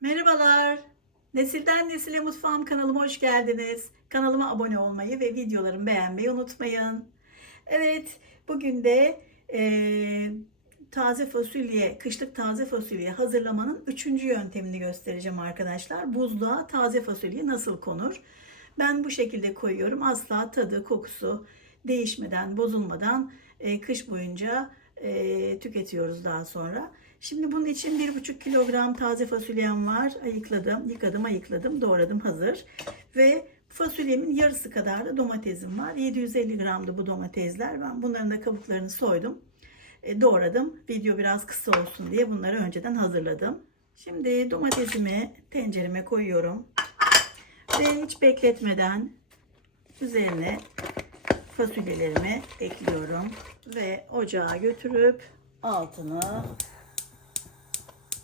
Merhabalar. Nesilden Nesile Mutfağım kanalıma hoş geldiniz. Kanalıma abone olmayı ve videolarımı beğenmeyi unutmayın. Evet, bugün de eee, taze fasulye, kışlık taze fasulye hazırlamanın üçüncü yöntemini göstereceğim arkadaşlar. Buzluğa taze fasulye nasıl konur? Ben bu şekilde koyuyorum. Asla tadı, kokusu değişmeden, bozulmadan e, kış boyunca e, tüketiyoruz daha sonra. Şimdi bunun için 1,5 kilogram taze fasulyem var. Ayıkladım, yıkadım, ayıkladım, doğradım hazır. Ve fasulyemin yarısı kadar da domatesim var. 750 gramdı bu domatesler. Ben bunların da kabuklarını soydum. E, doğradım. Video biraz kısa olsun diye bunları önceden hazırladım. Şimdi domatesimi tencereme koyuyorum. Ve hiç bekletmeden üzerine fasulyelerimi ekliyorum. Ve ocağa götürüp altını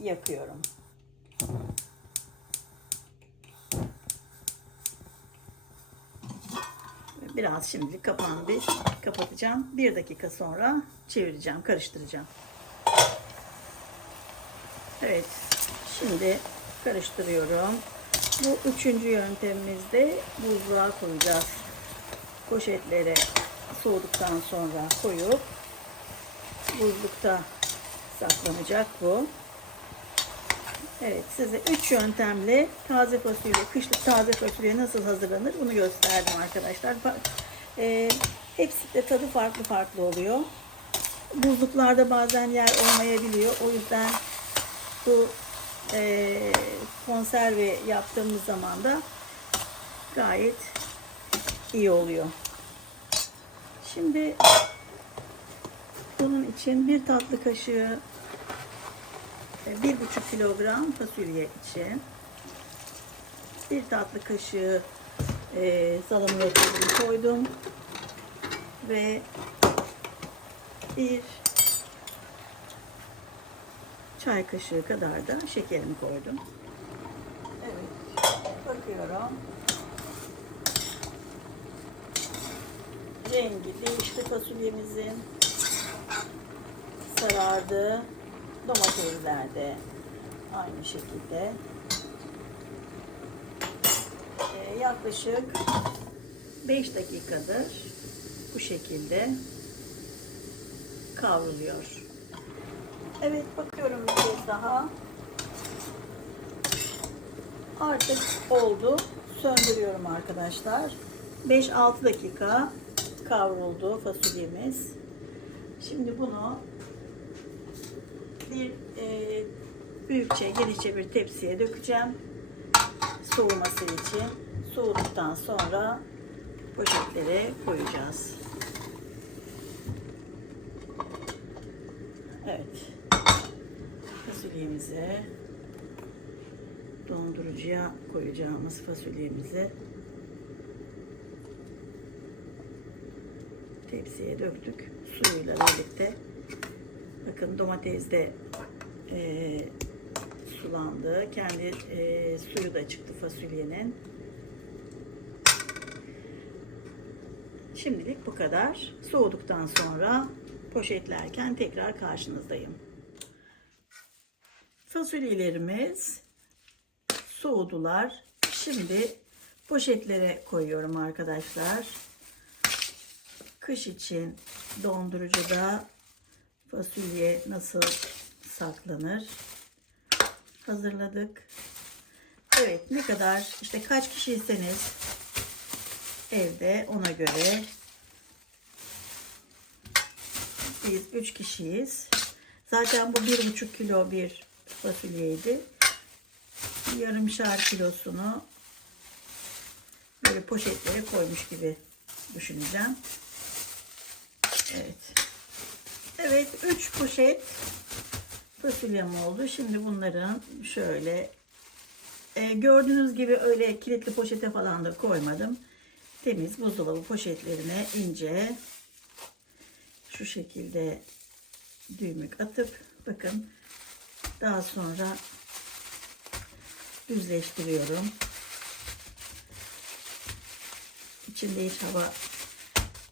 yakıyorum. Biraz şimdilik kapağını bir kapatacağım. Bir dakika sonra çevireceğim, karıştıracağım. Evet, şimdi karıştırıyorum. Bu üçüncü yöntemimizde buzluğa koyacağız. Poşetlere soğuduktan sonra koyup buzlukta saklanacak bu. Evet size 3 yöntemle taze fasulye, kışlık taze fasulye nasıl hazırlanır bunu gösterdim arkadaşlar. E, hepsi de tadı farklı farklı oluyor. Buzluklarda bazen yer olmayabiliyor. O yüzden bu e, konserve yaptığımız zaman da gayet iyi oluyor. Şimdi bunun için bir tatlı kaşığı e, bir buçuk kilogram fasulye için bir tatlı kaşığı e, tuzunu koydum ve bir çay kaşığı kadar da şekerimi koydum. Evet, bakıyorum. Rengi değişti fasulyemizin. Sarardı. Domatesler de aynı şekilde. Ee, yaklaşık 5 dakikadır bu şekilde kavruluyor. Evet bakıyorum bir kez daha. Artık oldu. Söndürüyorum arkadaşlar. 5-6 dakika kavruldu fasulyemiz. Şimdi bunu bir e, büyükçe, genişçe bir tepsiye dökeceğim. Soğuması için. Soğuduktan sonra poşetlere koyacağız. Evet. Fasulyemizi dondurucuya koyacağımız fasulyemizi tepsiye döktük. Suyuyla birlikte. Bakın domates de e, sulandı. Kendi e, suyu da çıktı fasulyenin. Şimdilik bu kadar. Soğuduktan sonra poşetlerken tekrar karşınızdayım. Fasulyelerimiz soğudular. Şimdi poşetlere koyuyorum arkadaşlar. Kış için dondurucuda fasulye nasıl saklanır hazırladık. Evet ne kadar işte kaç kişiyseniz evde ona göre biz 3 kişiyiz. Zaten bu bir buçuk kilo bir fasulyeydi. Yarımşar kilosunu böyle poşetlere koymuş gibi düşüneceğim. Evet. Evet 3 poşet fasulyem oldu. Şimdi bunların şöyle e, gördüğünüz gibi öyle kilitli poşete falan da koymadım. Temiz buzdolabı poşetlerine ince şu şekilde düğümük atıp bakın daha sonra düzleştiriyorum. İçinde hiç hava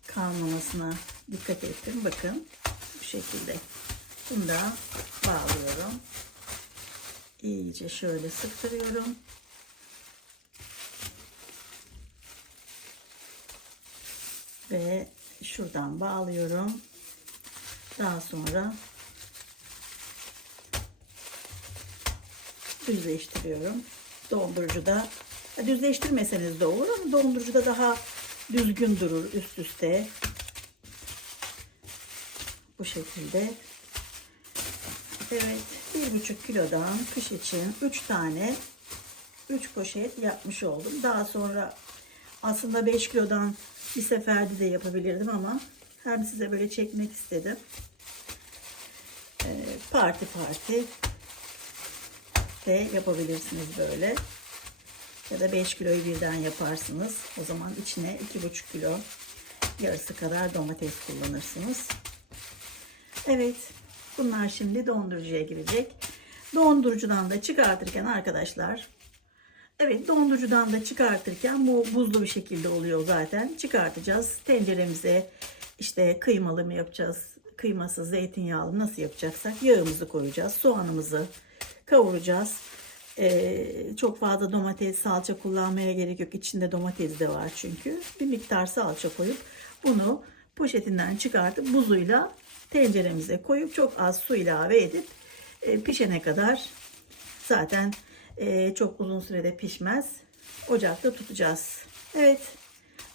kalmamasına dikkat ettim. Bakın şekilde. Bunu da bağlıyorum. iyice şöyle sıktırıyorum. Ve şuradan bağlıyorum. Daha sonra düzleştiriyorum. Dondurucuda düzleştirmeseniz de olur ama dondurucuda daha düzgün durur üst üste. Bu şekilde. Evet, bir buçuk kilodan kış için 3 tane 3 poşet yapmış oldum. Daha sonra aslında 5 kilodan bir seferde de yapabilirdim ama hem size böyle çekmek istedim. Ee, parti parti de yapabilirsiniz böyle. Ya da 5 kiloyu birden yaparsınız. O zaman içine 2,5 kilo yarısı kadar domates kullanırsınız. Evet. Bunlar şimdi dondurucuya girecek. Dondurucudan da çıkartırken arkadaşlar Evet dondurucudan da çıkartırken bu buzlu bir şekilde oluyor zaten. Çıkartacağız. Tenceremize işte kıymalı mı yapacağız? Kıymasız, zeytinyağlı nasıl yapacaksak yağımızı koyacağız. Soğanımızı kavuracağız. Ee, çok fazla domates, salça kullanmaya gerek yok. İçinde domates de var çünkü. Bir miktar salça koyup bunu poşetinden çıkartıp buzuyla tenceremize koyup çok az su ilave edip e, pişene kadar zaten e, çok uzun sürede pişmez. Ocakta tutacağız. Evet.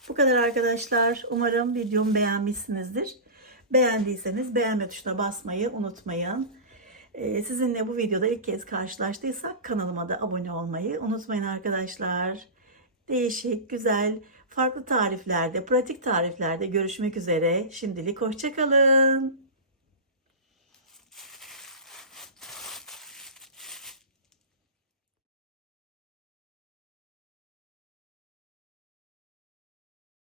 Bu kadar arkadaşlar. Umarım videomu beğenmişsinizdir. Beğendiyseniz beğenme tuşuna basmayı unutmayın. E, sizinle bu videoda ilk kez karşılaştıysak kanalıma da abone olmayı unutmayın arkadaşlar. Değişik, güzel, farklı tariflerde, pratik tariflerde görüşmek üzere. Şimdilik hoşçakalın.